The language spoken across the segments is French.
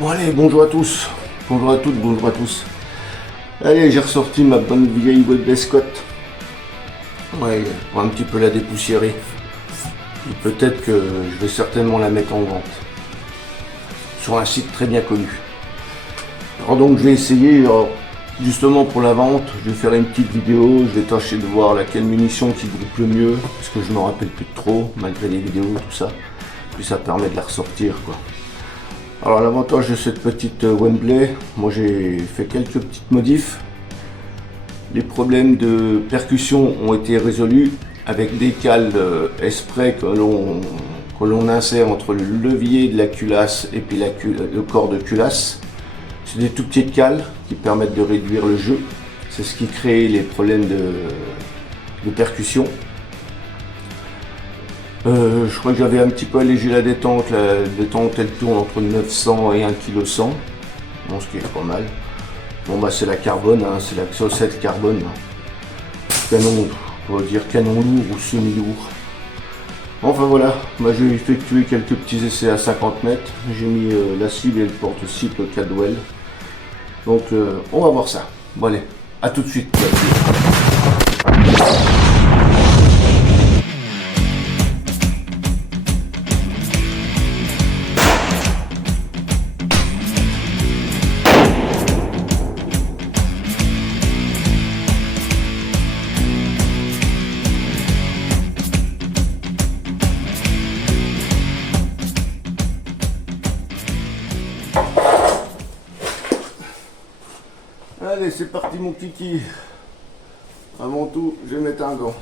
Bon allez, bonjour à tous, bonjour à toutes, bonjour à tous. Allez, j'ai ressorti ma bonne vieille Webley Scott. Ouais, pour un petit peu la dépoussiérer. Et peut-être que je vais certainement la mettre en vente. Sur un site très bien connu. Alors donc je vais essayer, justement pour la vente, je vais faire une petite vidéo, je vais tâcher de voir laquelle munition qui groupe le mieux, parce que je me rappelle plus de trop, malgré les vidéos, tout ça. Puis ça permet de la ressortir quoi. Alors l'avantage de cette petite Webley, moi j'ai fait quelques petites modifs. Les problèmes de percussion ont été résolus avec des cales esprit que l'on insère entre le levier de la culasse et puis le corps de culasse. C'est des tout petites cales qui permettent de réduire le jeu. C'est ce qui crée les problèmes de percussion. Je crois que j'avais un petit peu allégé la détente. La détente elle tourne entre 900 et 1,1 kg, bon, ce qui est pas mal. Bon bah c'est la carbone, hein, c'est la chaussette carbone. Canon, on va dire canon lourd ou semi-lourd. Enfin voilà, bah, j'ai effectué quelques petits essais à 50 mètres. J'ai mis la cible et le porte-cible Cadwell. Donc on va voir ça. Bon allez, à tout de suite. Allez, c'est parti mon kiki. Avant tout, je vais mettre un gant.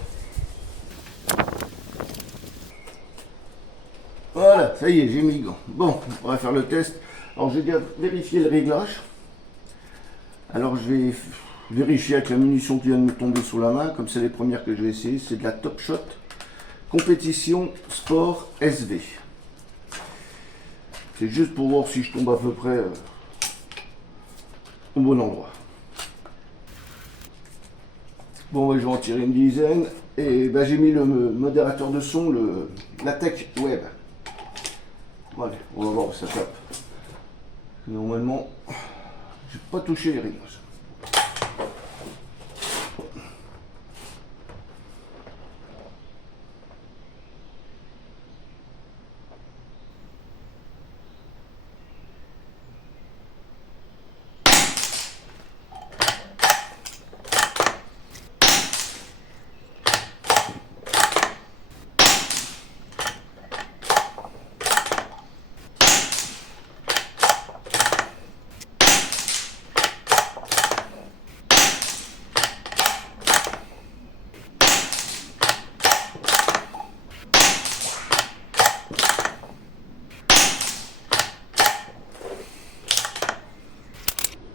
Voilà, ça y est, j'ai mis le gant. Bon, on va faire le test. Alors, j'ai déjà vérifié le réglage. Alors, je vais vérifier avec la munition qui vient de me tomber sous la main. Comme c'est les premières que je vais essayer, c'est de la Top Shot Compétition Sport SV. C'est juste pour voir si je tombe à peu près au bon endroit. Bon, je vais en tirer une dizaine. Et ben, j'ai mis le modérateur de son, la Tech Web. Bon, allez, on va voir où ça tape. Normalement, je n'ai pas touché les réglages.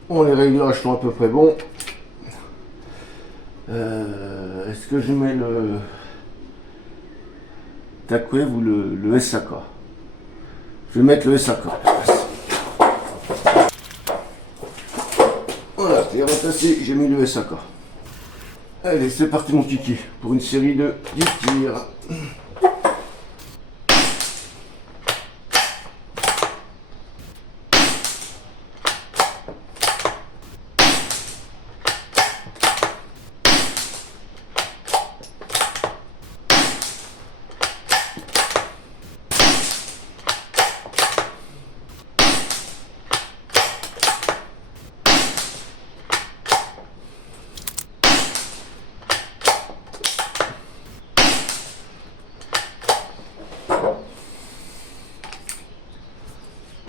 Bon, les réglages sont à peu près bons. Est-ce que je mets le TACWAVE ou le SAK? Je vais mettre le SAK. Voilà, j'ai remplacé, j'ai mis le SAK. Allez, c'est parti mon kiki, pour une série de 10 tirs.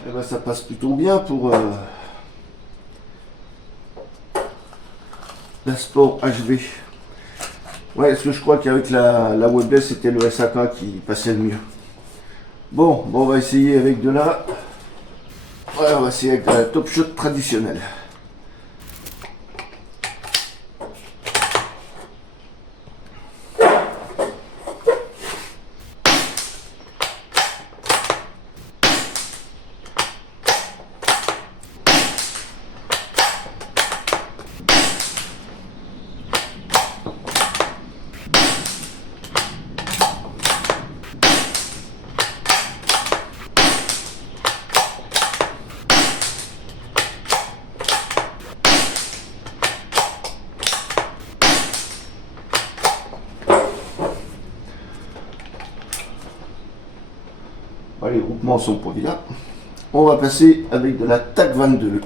Et ben, ça passe plutôt bien pour la Sport HV. Ouais, parce que je crois qu'avec la Webley, c'était le SAK qui passait le mieux. Bon, on va essayer avec de la... Ouais, on va essayer avec de la Top Shot traditionnelle. Les groupements sont pour là. On va passer avec de la TAC 22.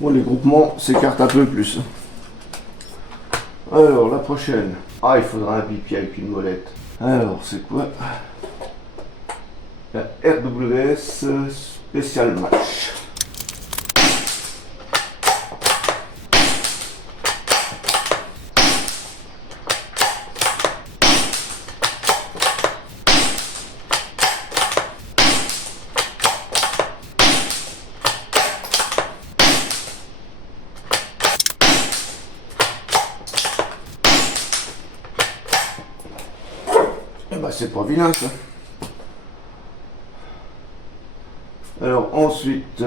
Bon, les groupements s'écartent un peu plus. Alors, la prochaine. Ah, il faudra un pipi avec une molette. Alors, c'est quoi? La RWS Special Match. C'est pas vilain ça. Alors ensuite,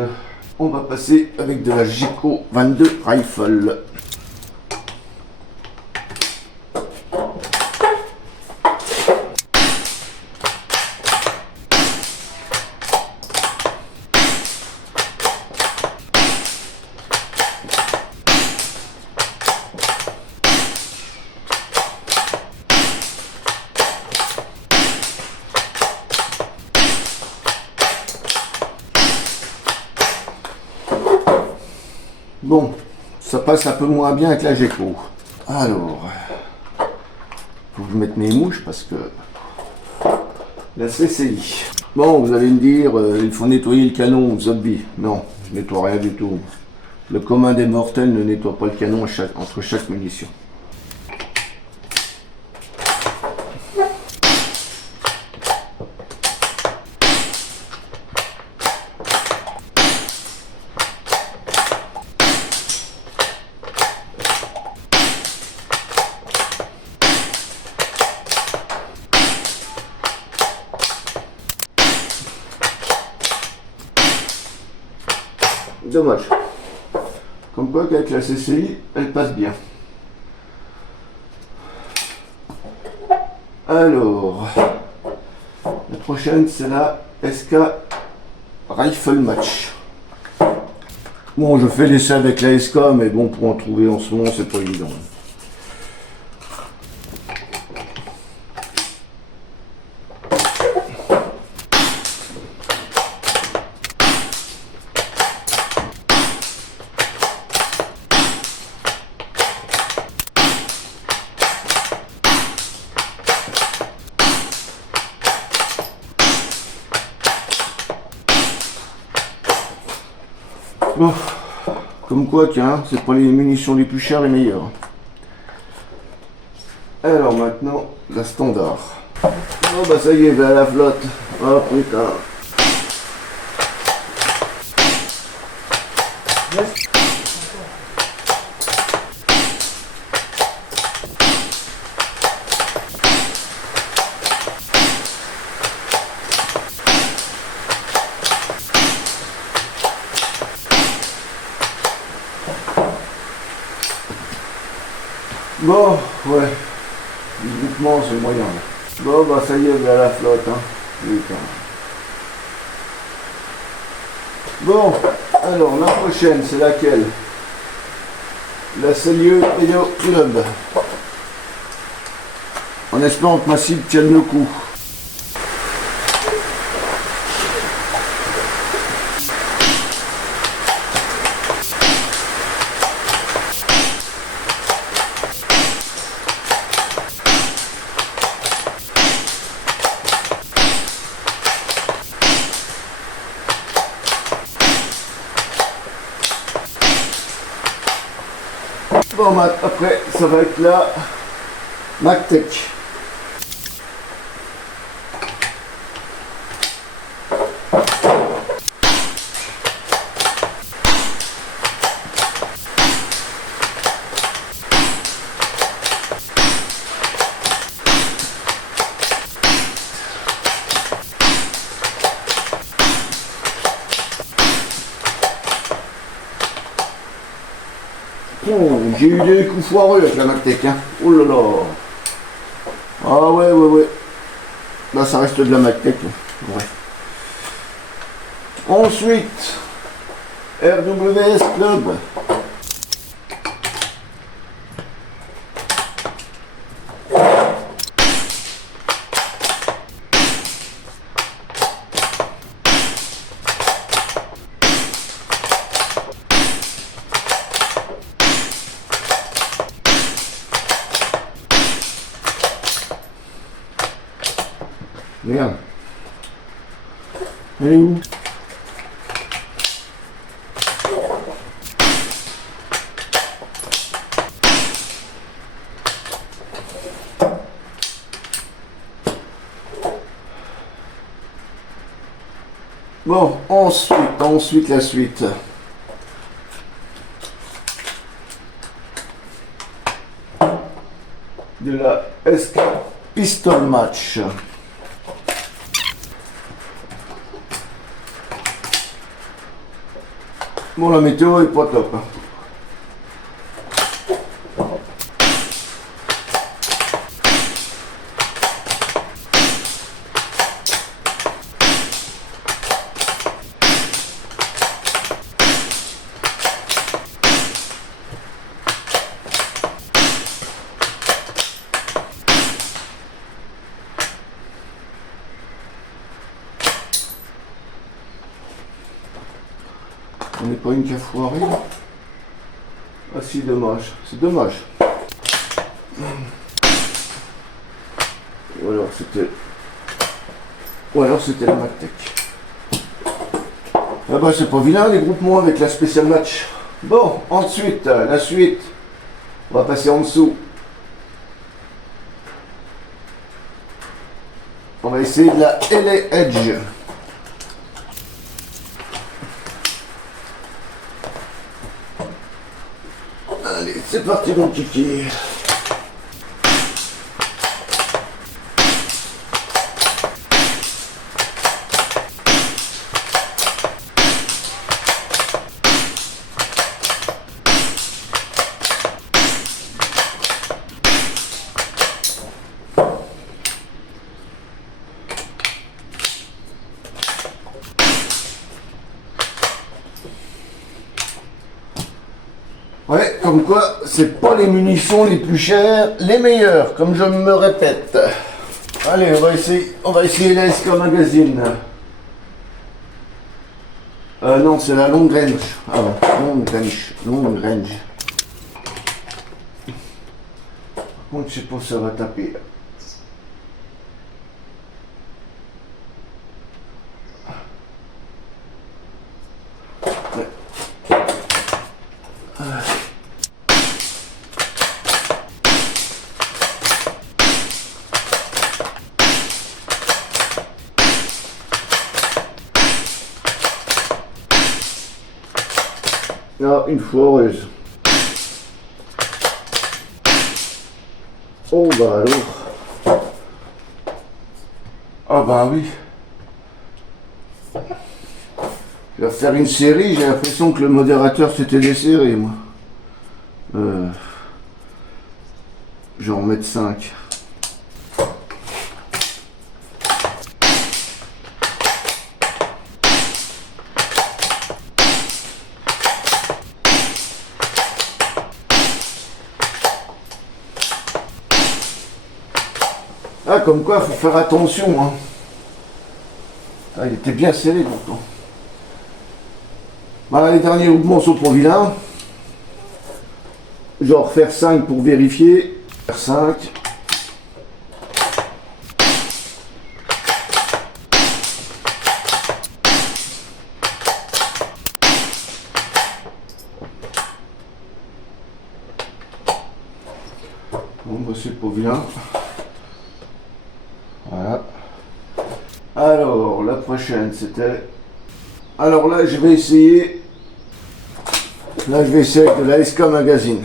on va passer avec de la Gico 22 Rifle. Bon, ça passe un peu moins bien avec la Geco. Alors, faut que je mette mes mouches parce que la CCI. Bon, vous allez me dire, il faut nettoyer le canon zombie. Non, je nettoie rien du tout. Le commun des mortels ne nettoie pas le canon entre chaque munition. Dommage. Comme quoi qu'avec la CCI, elle passe bien. Alors, la prochaine c'est la SK Rifle Match. Bon, je fais l'essai avec la SK, mais bon, pour en trouver en ce moment, c'est pas évident. Bon, comme quoi, tiens, c'est pas les munitions les plus chères les meilleures. Alors maintenant, la standard. Oh bah ça y est, à la flotte. Oh putain. Bon, ouais, le groupement c'est moyen. Bon, bah ça y est, à la flotte, hein. Putain. Bon, alors la prochaine, c'est laquelle? La Celieux Edo Club. En espérant que ma cible tienne le coup. Bon, après, ça va être la MacTech. J'ai eu des coups foireux avec la Mactec, hein. Oh là là. Ah ouais. Là, ça reste de la Mactec. Ouais. Ensuite, RWS Club. Merde. Elle est où? Bon, ensuite la suite. De la SK Pistol Match. Bon, la météo est pas top. On n'est pas une qui a foiré. Ah si, dommage. C'est dommage. Ou alors c'était la Mactec. Ah bah c'est pas vilain les groupements avec la spécial match. Bon, ensuite, la suite. On va passer en dessous. On va essayer de la LA Edge. Allez, c'est parti mon kiki. Ouais, comme quoi, c'est pas les munitions les plus chères, les meilleures, comme je me répète. Allez, on va essayer la SK Magazine. Non, c'est la long range. Ah bon, long range. Par contre, je sais pas si ça va taper. Ah, une foireuse. Oh bah alors. Ah bah oui. Je vais faire une série, j'ai l'impression que le modérateur s'était desserré, moi. Je vais en mettre 5. Ah, comme quoi, faut faire attention, hein. Ah, il était bien scellé, pourtant. Voilà, les derniers mouvements sont pour vilains. Genre faire 5 pour vérifier. Faire 5. Bon, bah c'est pas vilain. Voilà. Alors, la prochaine, c'était... Alors là, je vais essayer... Là, je vais essayer avec de la SK Magazine.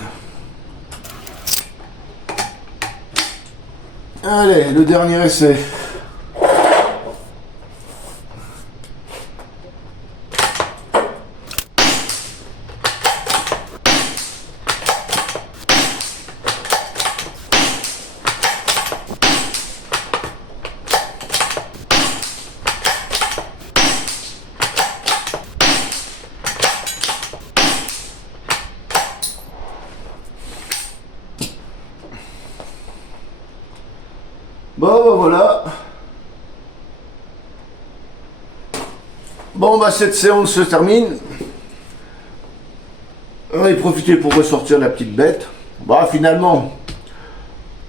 Allez, le dernier essai. Bon, bah, voilà. Bon, bah cette séance se termine. On va y profiter pour ressortir la petite bête. Bah finalement,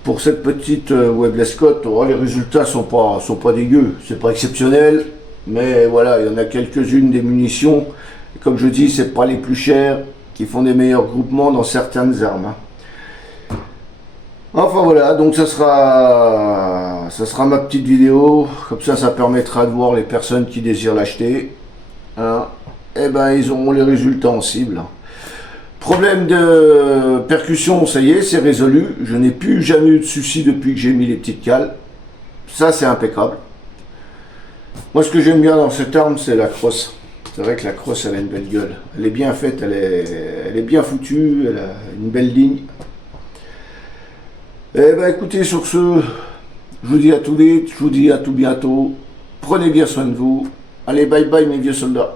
pour cette petite Webley Scott, oh, les résultats sont pas dégueux. C'est pas exceptionnel, mais voilà, il y en a quelques-unes des munitions. Et comme je dis, c'est pas les plus chères qui font des meilleurs groupements dans certaines armes. Hein. Enfin voilà, donc ça sera ma petite vidéo. Comme ça permettra de voir les personnes qui désirent l'acheter. Hein. Et ben ils auront les résultats en cible. Problème de percussion, ça y est, c'est résolu. Je n'ai plus jamais eu de soucis depuis que j'ai mis les petites cales. Ça, c'est impeccable. Moi, ce que j'aime bien dans cette arme, c'est la crosse. C'est vrai que la crosse, elle a une belle gueule. Elle est bien faite, elle est bien foutue, elle a une belle ligne. Eh ben, écoutez, sur ce, je vous dis à tout vite, je vous dis à tout bientôt. Prenez bien soin de vous. Allez, bye bye, mes vieux soldats.